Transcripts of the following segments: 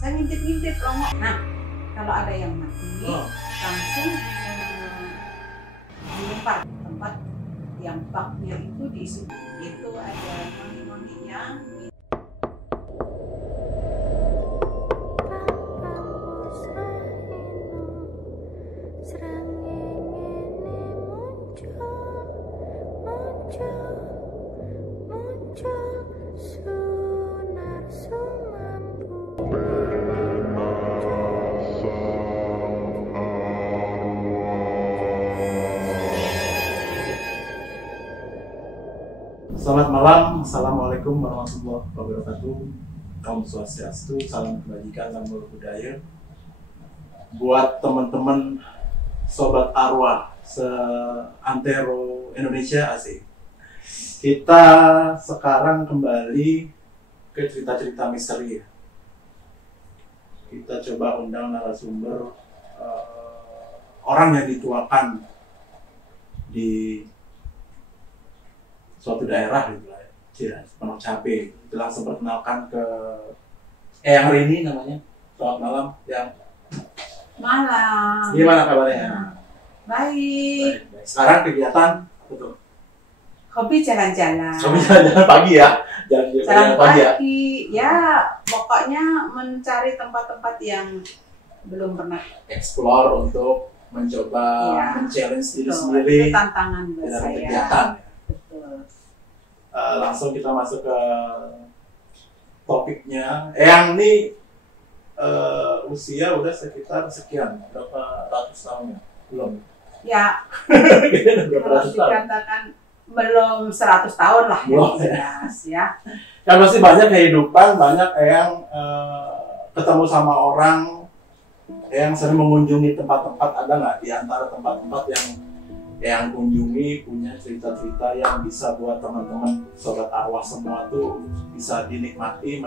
saya ngintip-ngintip longok. Nah, kalau ada yang mati, langsung dilempar ke tempat yang baknya itu diisi. Itu ada noni-noni yang Selamat malam, Assalamualaikum warahmatullahi wabarakatuh. Om Swastiastu, salam kebajikan, salam budaya. Buat teman-teman sobat arwah seantero Indonesia asik. Kita sekarang kembali ke cerita-cerita misteri. Kita coba undang narasumber orang yang dituakan di suatu daerah gitu lah ya, Pondok Cabe. Kita langsung perkenalkan ke Eyang Rini namanya. Selamat malam, Yang. malam. Gimana kabarnya? Baik. Baik. Sekarang kegiatan apa tuh? Hobi jalan-jalan. Hobi jalan-jalan pagi ya? Jalan pagi ya? Ya, pokoknya mencari tempat-tempat yang belum pernah Explore untuk mencoba men-challenge diri sendiri. Itu tantangan buat dalam saya. kegiatan. Betul. Langsung kita masuk ke topiknya. Eyang nih usia udah sekitar sekian, berapa ratus tahun ya? Belum. Ya, Berapa kalau ratus tahun? dikatakan belum 100 tahun lah Belum, yang jelas ya. Kan pasti banyak kehidupan, banyak yang ketemu sama orang, yang sering mengunjungi tempat-tempat. Ada nggak di antara tempat-tempat yang kunjungi punya cerita-cerita yang bisa buat teman-teman sobat arwah semua tuh bisa menikmati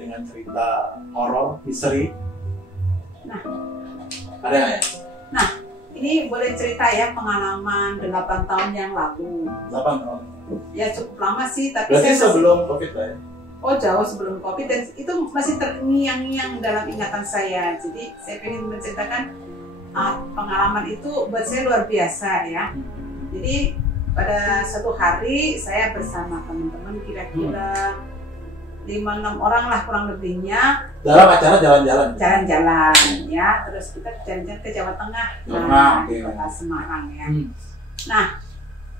dengan cerita horor, misteri? Nah, ada nggak ya? Nah, ini boleh cerita ya pengalaman 8 tahun yang lalu. 8 tahun. Ya cukup lama sih, tapi Berarti saya sebelum COVID lah ya? Oh, jauh sebelum COVID, dan itu masih terngiang-ngiang dalam ingatan saya. Jadi saya ingin menceritakan pengalaman itu buat saya luar biasa ya. Jadi pada suatu hari saya bersama teman-teman kira-kira 5-6 orang lah kurang lebihnya. Dalam acara jalan-jalan? Jalan-jalan ya, terus kita jalan-jalan ke Jawa Tengah, Okay. Kota Semarang ya. Nah,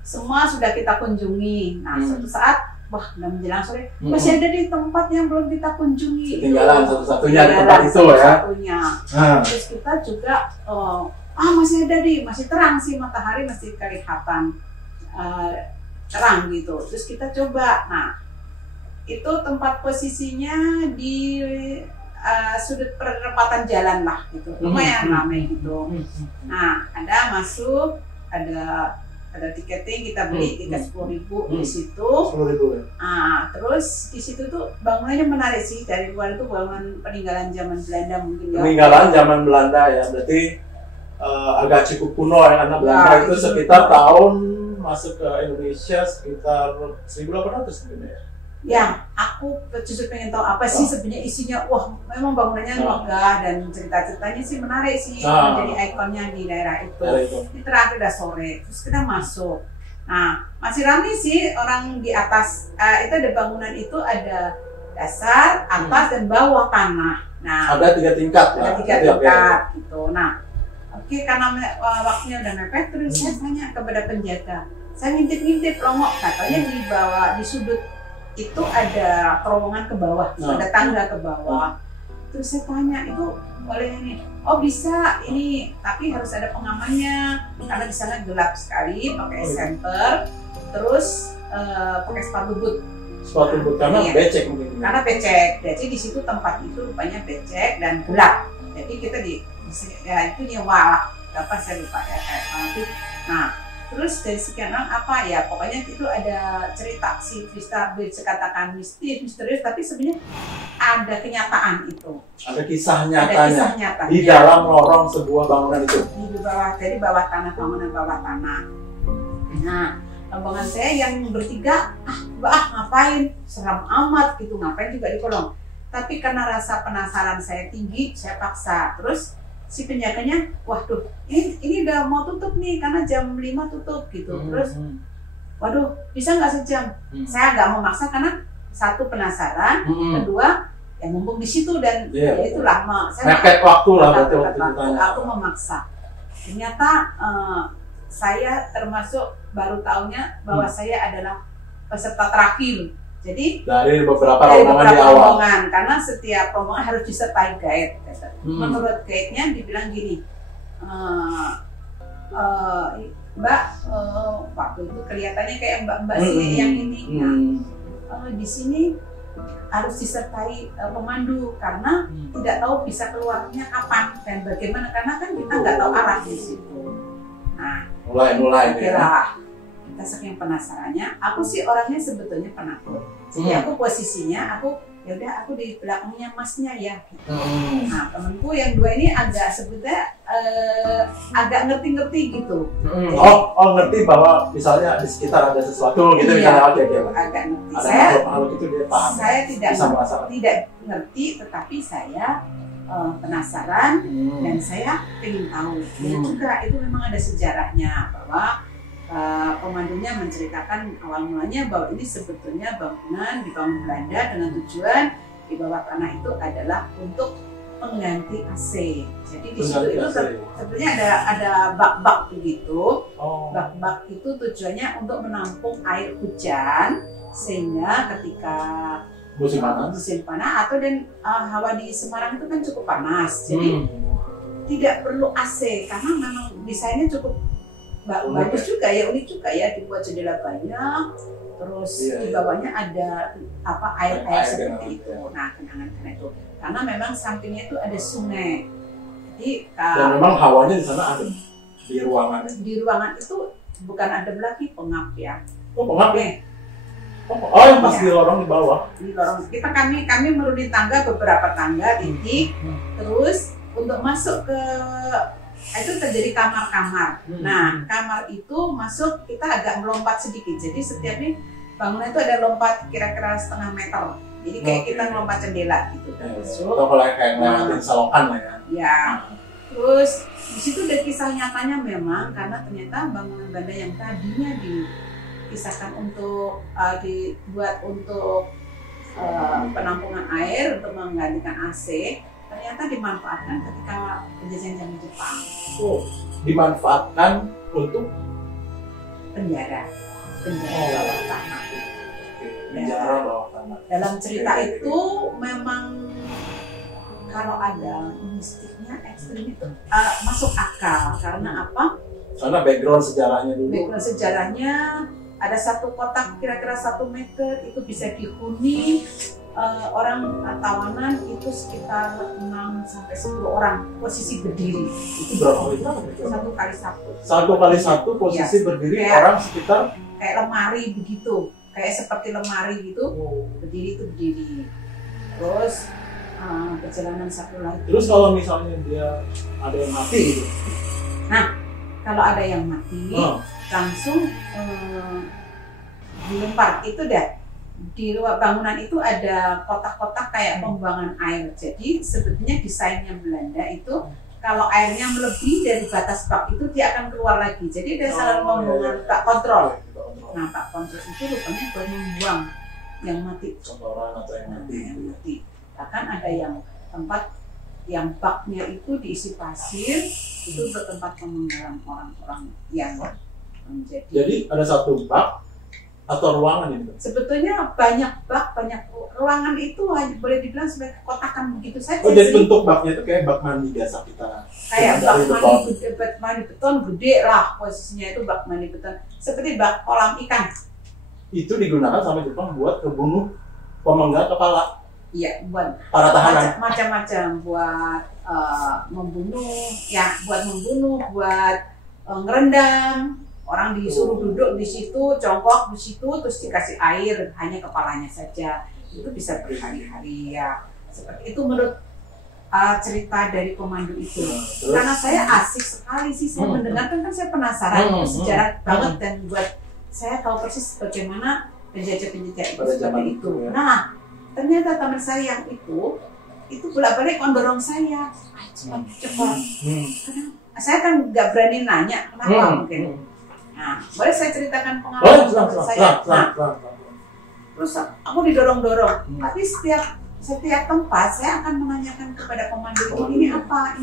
semua sudah kita kunjungi. Nah, suatu saat wah, udah menjelang sore, masih ada di tempat yang belum kita kunjungi. Ketinggalan satu-satunya di tempat itu ya. Terus kita juga, masih ada masih terang sih, matahari masih kelihatan terang gitu. Terus kita coba, nah itu tempat posisinya di sudut perempatan jalan lah gitu, lumayan ramai gitu. Nah, ada masuk, ada tiketing, kita beli tiket 10.000 di situ. 10.000 ya. Terus di situ tuh bangunannya menarik sih, dari luar itu bangunan peninggalan zaman Belanda mungkin ya. Peninggalan zaman Belanda ya, berarti agak cukup kuno ya, karena Belanda itu sekitar tahun masuk ke Indonesia sekitar 1800 mungkin ya. Ya, aku justru pengen tahu apa sih sebenarnya isinya. Wah, memang bangunannya megah dan cerita-ceritanya sih menarik sih, menjadi ikonnya di daerah itu. Ini terakhir udah sore, terus kita masuk. Nah, masih ramai sih orang di atas. Itu ada bangunan itu, ada dasar, atas, dan bawah tanah. Nah, ada 3 tingkat. Ada 3 tingkat gitu. Nah, oke, karena waktunya udah mepet, terus saya tanya kepada penjaga. Saya ngintip-ngintip longok, katanya di bawah, di sudut itu ada terowongan ke bawah, ada tangga ke bawah. Terus saya tanya, itu boleh ini? Oh bisa, ini tapi harus ada pengamannya karena di sana gelap sekali, pakai senter, terus pakai sepatu boot. Sepatu boot karena becek mungkin. Karena becek, jadi di situ tempat itu rupanya becek dan gelap. Jadi kita ya itu nyewa apa saya lupa ya kayak nanti. Nah, terus dari sekian orang apa ya, pokoknya itu ada cerita sih, bisa katakan misterius, tapi sebenarnya ada kenyataan itu. Ada kisah nyatanya di dalam lorong sebuah bangunan itu. Di bawah, jadi bawah tanah, bangunan bawah tanah. Nah, rombongan saya yang bertiga, ngapain? Seram amat gitu, ngapain juga di kolong. tapi karena rasa penasaran saya tinggi, saya paksa. Terus si penjaganya, waduh, ini udah mau tutup nih karena jam 5 tutup gitu. Terus, waduh, bisa nggak sejam? Saya nggak memaksa karena satu penasaran, kedua ya mumpung di situ dan ya itu lama. Saya mepet waktu lah berarti waktu ditanya. Aku memaksa. Ternyata saya termasuk baru tahunya bahwa saya adalah peserta terakhir. Jadi dari beberapa rombongan di awal. Karena setiap rombongan harus disertai guide. Menurut guide-nya dibilang gini, Mbak, waktu itu kelihatannya kayak mbak-mbak sih yang ini. Di sini harus disertai pemandu karena tidak tahu bisa keluarnya kapan dan bagaimana, karena kan kita nggak tahu arah di situ. Nah, mulai ya. Kita saking penasarannya, aku sih orangnya sebetulnya penakut. Jadi aku posisinya, ya udah aku di belakangnya masnya ya. Gitu. Nah, temenku yang dua ini agak sebetulnya agak ngerti-ngerti gitu. Jadi, ngerti bahwa misalnya di sekitar ada sesuatu gitu, iya, misalnya agak ngerti. Ada makhluk itu dia paham. Saya tidak ngerti, tetapi saya penasaran dan saya ingin tahu. Dan juga itu memang ada sejarahnya bahwa pemandunya menceritakan awal mulanya bahwa ini sebetulnya bangunan dibangun Belanda dengan tujuan di bawah tanah itu adalah untuk pengganti AC. Jadi di situ itu sebenarnya ada bak-bak begitu. Bak-bak itu tujuannya untuk menampung air hujan sehingga ketika musim panas atau hawa di Semarang itu kan cukup panas. Jadi tidak perlu AC karena memang desainnya cukup bagus juga ya, unik juga ya, dibuat jendela banyak, terus di bawahnya ada air seperti itu. Nah, kenangan itu karena memang sampingnya itu ada sungai. Jadi dan memang hawanya di sana adem di ruangan. Di ruangan itu bukan adem lagi, pengap ya. Pengap ya. Yang pas di lorong di bawah. Di lorong kami menurunin tangga, beberapa tangga titik, terus untuk masuk ke itu terjadi kamar-kamar. Nah, kamar itu masuk kita agak melompat sedikit. Jadi setiap nih bangunan itu ada lompat kira-kira setengah meter. Jadi kayak kita melompat jendela gitu. Masuk. Atau kalau kayak ngelewatin selokan lah ya. Ya. Terus di situ ada kisah nyatanya memang karena ternyata bangunan Belanda yang tadinya dikisahkan untuk dibuat untuk penampungan air untuk menggantikan AC. Ternyata dimanfaatkan ketika penjajahan zaman Jepang. Dimanfaatkan untuk penjara bawah tanah. Penjara bawah tanah. Dalam cerita itu memang kalau ada mistiknya ekstrim itu masuk akal karena apa? Karena background sejarahnya dulu. Background sejarahnya ada satu kotak kira-kira 1 meter itu bisa dihuni. Orang tawanan itu sekitar 6 sampai 10 orang posisi berdiri. Itu berapa itu? 1 kali 1. 1 kali 1 posisi berdiri kayak, orang sekitar kayak lemari begitu, kayak seperti lemari gitu. Berdiri itu berdiri. Terus perjalanan satu lagi. Terus kalau misalnya dia ada yang mati gitu. Nah, kalau ada yang mati langsung dilempar itu dah. Di luar bangunan itu ada kotak-kotak kayak pembuangan air. Jadi sebetulnya desainnya Belanda itu kalau airnya melebihi dari batas bak itu dia akan keluar lagi. Jadi ada saluran pembuangan bak kontrol. Nah, bak kontrol itu rupanya buat membuang yang mati. Orang atau yang mati. Bahkan ada yang tempat yang baknya itu diisi pasir itu untuk tempat pemenggalan orang-orang yang menjadi. Jadi ada satu bak atau ruangan itu? Sebetulnya banyak bak, banyak ruangan itu boleh dibilang sebagai kotakan begitu saja. Jadi bentuk baknya itu kayak bak mandi biasa kita. Kayak bak mandi beton gede lah posisinya itu bak mandi beton. Seperti bak kolam ikan. Itu digunakan sama Jepang buat kebunuh pemenggal kepala. Iya, buat para tahanan. Macam-macam buat membunuh, buat ngerendam. Orang disuruh duduk di situ, jongkok di situ, terus dikasih air, hanya kepalanya saja. Itu bisa berhari-hari ya. Seperti itu menurut cerita dari pemandu itu. Karena saya asik sekali sih, saya mendengarkan kan saya penasaran, itu sejarah banget dan buat saya tahu persis bagaimana penjajah-penjajah itu seperti itu. Nah, ternyata teman saya yang itu bolak-balik mendorong saya, cepat. Kadang saya kan nggak berani nanya kenapa mungkin. Nah, boleh saya ceritakan pengalaman saya. Terus aku didorong-dorong, tapi setiap tempat saya akan menanyakan kepada pemandu ini apa.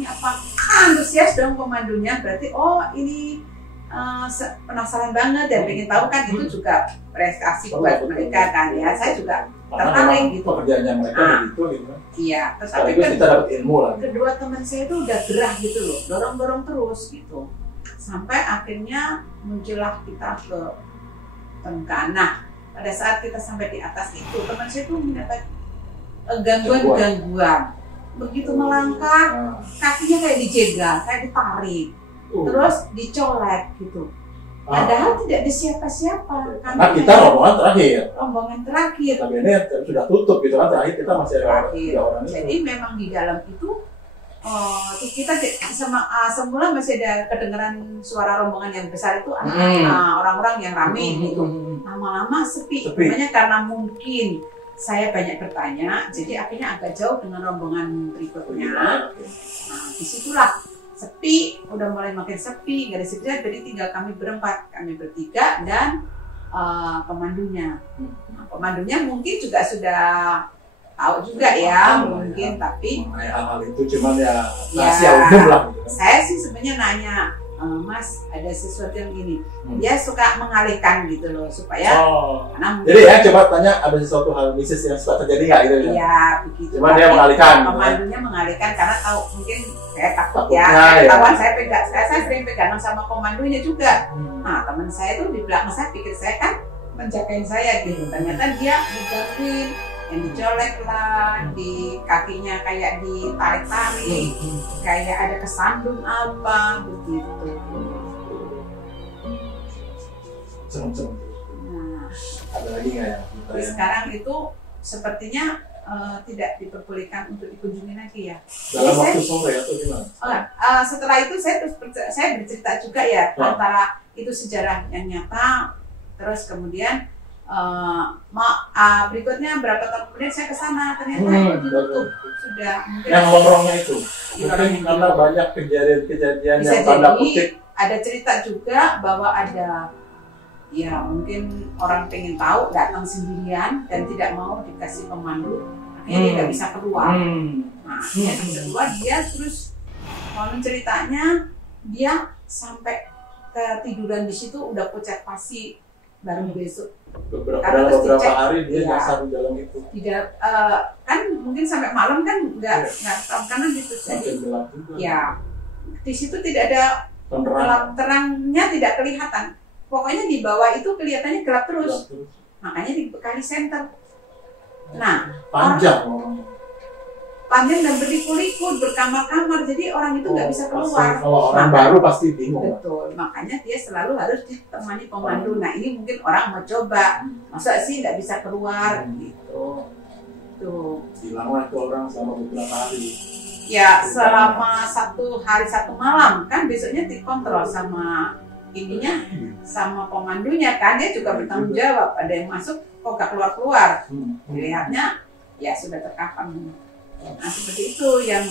Antusias dong pemandunya, berarti ini penasaran banget dan pengen tahu kan, itu juga prestasi buat mereka kan ya. Saya juga tertarik gitu. Pekerjaannya mereka begitu gitu. Iya, tetapi kan kita dapat ilmu lah. Kedua teman saya itu udah gerah gitu loh, dorong-dorong terus gitu. Sampai akhirnya muncullah kita ke permukaan. Nah, pada saat kita sampai di atas itu, teman saya itu mendapat gangguan. Begitu melangkah, kakinya kayak dijegal, kayak ditarik. Terus dicolek gitu. Padahal tidak ada siapa-siapa. Karena kita rombongan terakhir. Tapi ini sudah tutup gitu kan, terakhir kita masih ada 3 orang itu. Jadi memang di dalam itu kita semula masih ada kedengaran suara rombongan yang besar itu, orang-orang yang ramai gitu. Lama-lama sepi. Makanya karena mungkin saya banyak bertanya, jadi akhirnya agak jauh dengan rombongan berikutnya. Nah, disitulah sepi, udah mulai makin sepi, nggak ada sepi, jadi tinggal kami berempat, kami bertiga dan pemandunya. Nah, pemandunya mungkin juga sudah tahu juga ya, mungkin, tapi hal itu cuman ya rahasia umum lah. Saya sih sebenarnya nanya, Mas, ada sesuatu yang gini, dia suka mengalihkan gitu loh, supaya karena jadi ya coba tanya, ada sesuatu hal bisnis yang suka terjadi nggak gitu? Iya, begitu. Cuma dia mengalihkan. Pemandunya mengalihkan karena tahu mungkin saya takut ya, ketahuan saya sering pegangan sama pemandunya juga. Nah, teman saya tuh di belakang saya pikir saya kan menjagain saya gitu, ternyata dia digangguin, yang dicolek lah, di kakinya kayak ditarik-tarik, kayak ada kesandung apa begitu. Nah, ada lagi nggak ya? Sekarang itu sepertinya tidak diperbolehkan untuk dikunjungi lagi ya. Dalam waktu sore atau gimana? Setelah itu saya bercerita juga ya, antara itu sejarah yang nyata, terus kemudian berikutnya berapa tahun kemudian saya ke sana, ternyata ditutup sudah. Yang lorongnya itu mungkin karena banyak kejadian yang tanda kutip. Ada cerita juga bahwa ada ya mungkin orang pengen tahu, datang sendirian dan tidak mau dikasih pemandu, akhirnya dia nggak bisa keluar. Nah, dia bisa keluar, dia terus konon ceritanya dia sampai ketiduran di situ udah pucat pasi baru besok. Beberapa hari dia nyasar di dalam itu. Tidak, kan mungkin sampai malam kan nggak tahu karena gitu. Jadi ya di situ tidak ada terangnya, tidak kelihatan. Pokoknya di bawah itu kelihatannya gelap terus. Makanya di Kali Center. Nah, panjang dan berliku-liku, berkamar-kamar, jadi orang itu nggak bisa keluar. Kalau orang baru pasti bingung. Betul, makanya dia selalu harus ditemani pemandu. Nah, ini mungkin orang mau coba, masa sih nggak bisa keluar gitu. Tuh. Hilang itu orang selama beberapa hari. Ya, selama 1 hari 1 malam kan, besoknya dikontrol sama ininya, sama pemandunya kan, dia juga bertanggung jawab. Ada yang masuk kok nggak keluar-keluar, dilihatnya ya sudah terkapar. Nah, seperti itu yang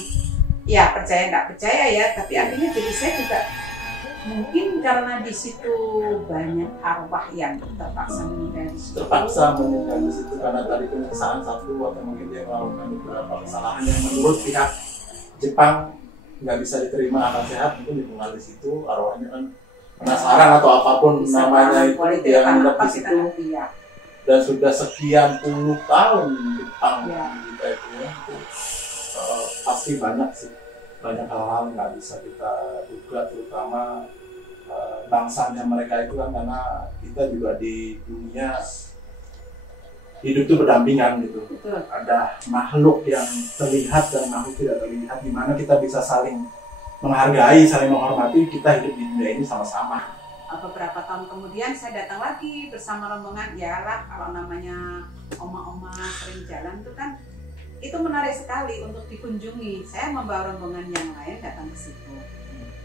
ya percaya nggak percaya ya, tapi akhirnya jadi saya juga mungkin karena di situ banyak arwah yang terpaksa meninggal di situ. Karena tadi penyiksaan satu atau mungkin dia melakukan beberapa kesalahan yang menurut pihak Jepang nggak bisa diterima akal sehat, mungkin ditinggal di situ, arwahnya kan penasaran atau apapun bisa namanya itu dia menginap di situ. Dan sudah sekian puluh tahun Jepang kita itu ya. Pasti banyak hal-hal nggak bisa kita duga, terutama bangsanya mereka itu kan, karena kita juga di dunia hidup itu berdampingan gitu. Betul. Ada makhluk yang terlihat dan makhluk tidak terlihat, di mana kita bisa saling menghargai, saling menghormati, kita hidup di dunia ini sama-sama. Beberapa tahun kemudian saya datang lagi bersama rombongan, ya lah kalau namanya oma-oma sering jalan itu kan, itu menarik sekali untuk dikunjungi. Saya membawa rombongan yang lain datang ke situ.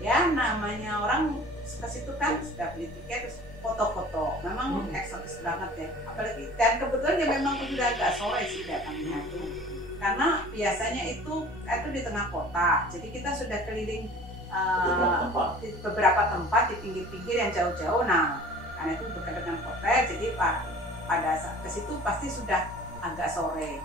Ya namanya orang ke situ kan sudah beli tiket, terus foto-foto. Memang eksotis banget ya. Apalagi dan kebetulan ya memang sudah agak sore sih datangnya itu. Karena biasanya itu di tengah kota. Jadi kita sudah keliling di beberapa tempat di pinggir-pinggir yang jauh-jauh. Nah, karena itu dekat dengan hotel, jadi pada saat ke situ pasti sudah agak sore,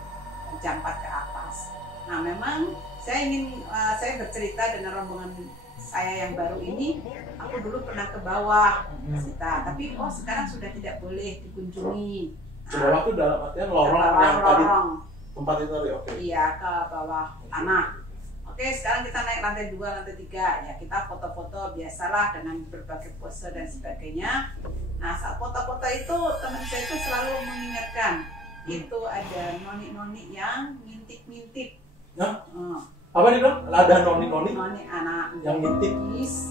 jam 4 ke atas. Nah, memang saya bercerita dengan rombongan saya yang baru ini, aku dulu pernah ke bawah cerita, tapi sekarang sudah tidak boleh dikunjungi. Sudah waktu dalam artian lorong yang tadi tempat itu tadi, oke. Iya, ke bawah tanah. Oke, sekarang kita naik lantai 2, lantai 3. Ya, kita foto-foto biasalah dengan berbagai pose dan sebagainya. Nah, saat foto-foto itu teman saya itu selalu mengingatkan, itu ada noni-noni yang ngintip-ngintip. Nah, apa nih dong? Ada noni-noni? Noni anak yang ngintip.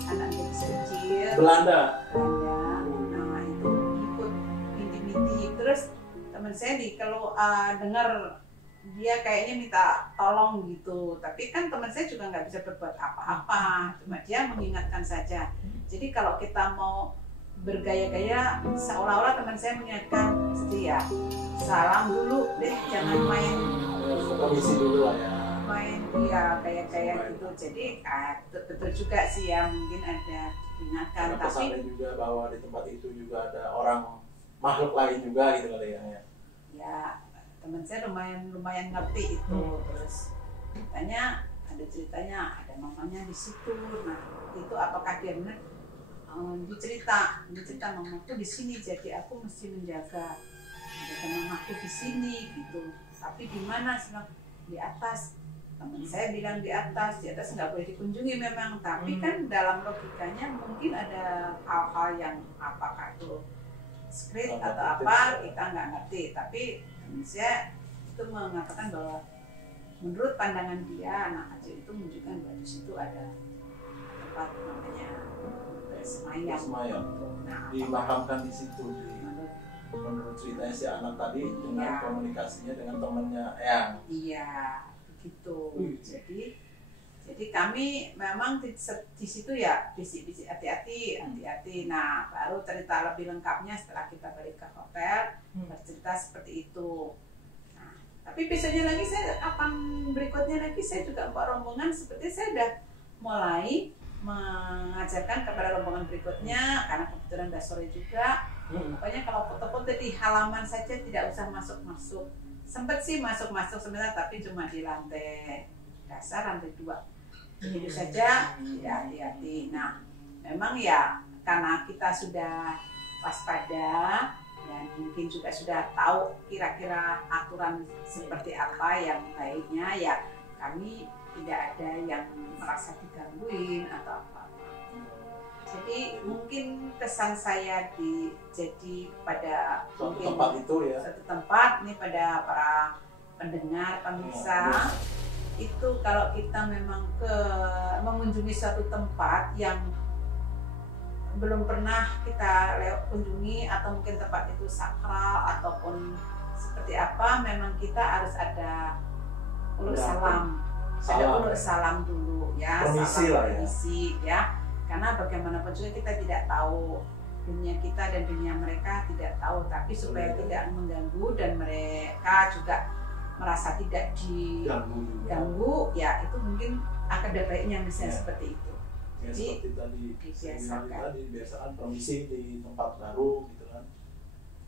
Anak gadis kecil. Belanda. Nah, itu ikut ngintip-ngintip. Terus teman saya kalau dengar dia kayaknya minta tolong gitu, tapi kan teman saya juga nggak bisa berbuat apa-apa, cuma dia mengingatkan saja. Jadi kalau kita mau bergaya-gaya, seolah-olah teman saya mengingatkan, setia, salam dulu deh, jangan main komisi dulu lah ya. Main dia kayak gitu. Jadi betul juga sih ya, mungkin ada diingatkan. Tapi pesannya juga bahwa di tempat itu juga ada orang makhluk lain juga gitu kali ya. Ya. Teman saya lumayan ngerti itu. Terus ada ceritanya ada mamanya di situ. Nah, itu apakah dia benar? Dicerita mamaku di sini, jadi aku mesti menjaga mamaku di sini gitu. Tapi di mana? Di atas. Teman saya bilang di atas nggak boleh dikunjungi memang. Tapi kan dalam logikanya mungkin ada hal-hal yang apakah itu script atau apa, kita nggak ngerti. Tapi saya itu mengatakan bahwa menurut pandangan dia, anak kecil itu menunjukkan bahwa di situ ada tempat namanya bersemayam. Nah, dimakamkan di situ. Menurut ceritanya si anak tadi dengan komunikasinya dengan temannya Eyang. Iya, begitu. Jadi kami memang di situ ya bisik-bisik hati-hati. Nah, baru cerita lebih lengkapnya setelah kita balik ke hotel, bercerita seperti itu. Nah, tapi besoknya lagi berikutnya lagi saya juga buat rombongan seperti saya udah mulai mengajarkan kepada rombongan berikutnya, karena kebetulan udah sore juga. Pokoknya kalau foto-foto di halaman saja tidak usah masuk-masuk. Sempet sih masuk-masuk sebentar, tapi cuma di lantai dasar, lantai 2. Itu saja, tidak hati-hati. Nah, memang ya karena kita sudah waspada dan mungkin juga sudah tahu kira-kira aturan seperti apa yang baiknya, ya kami tidak ada yang merasa digangguin atau apa-apa. Jadi mungkin kesan saya jadi pada tempat itu ya. Satu tempat nih pada para pendengar, pemirsa. Itu kalau kita memang mengunjungi suatu tempat yang belum pernah kita kunjungi, atau mungkin tempat itu sakral ataupun seperti apa, memang kita harus ada uluk salam. Ada uluk salam dulu ya, permisi ya. Karena bagaimanapun juga kita tidak tahu dunia kita dan dunia mereka tidak tahu, tapi supaya tidak mengganggu dan mereka juga merasa tidak diganggu, ya itu mungkin akan ada baiknya misalnya seperti itu. Ya, jadi dibiasakan permisi di tempat baru gitu kan,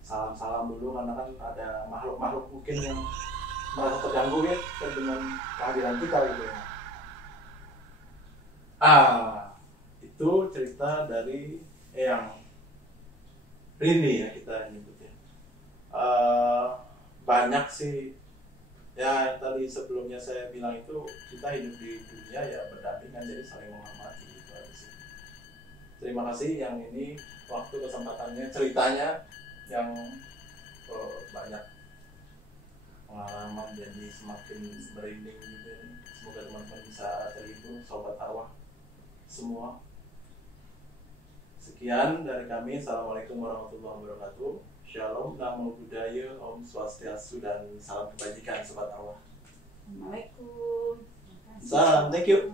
salam-salam dulu, karena kan ada makhluk-makhluk mungkin yang merasa terganggu ya dengan kehadiran kita gitu ya. Itu cerita dari Eyang Rini ya kita nyebutnya. Banyak sih. Ya tadi sebelumnya saya bilang itu kita hidup di dunia ya berdampingan, jadi saling menghormati gitu aja sih. Terima kasih yang ini waktu kesempatannya ceritanya yang banyak pengalaman, jadi semakin merinding gitu. Semoga teman-teman bisa terhibur, sobat arwah semua. Sekian dari kami. Assalamualaikum warahmatullahi wabarakatuh. Shalom, Namo Buddhaya, Om Swastiastu, dan salam kebajikan sobat arwah. Assalamualaikum. Salam, thank you.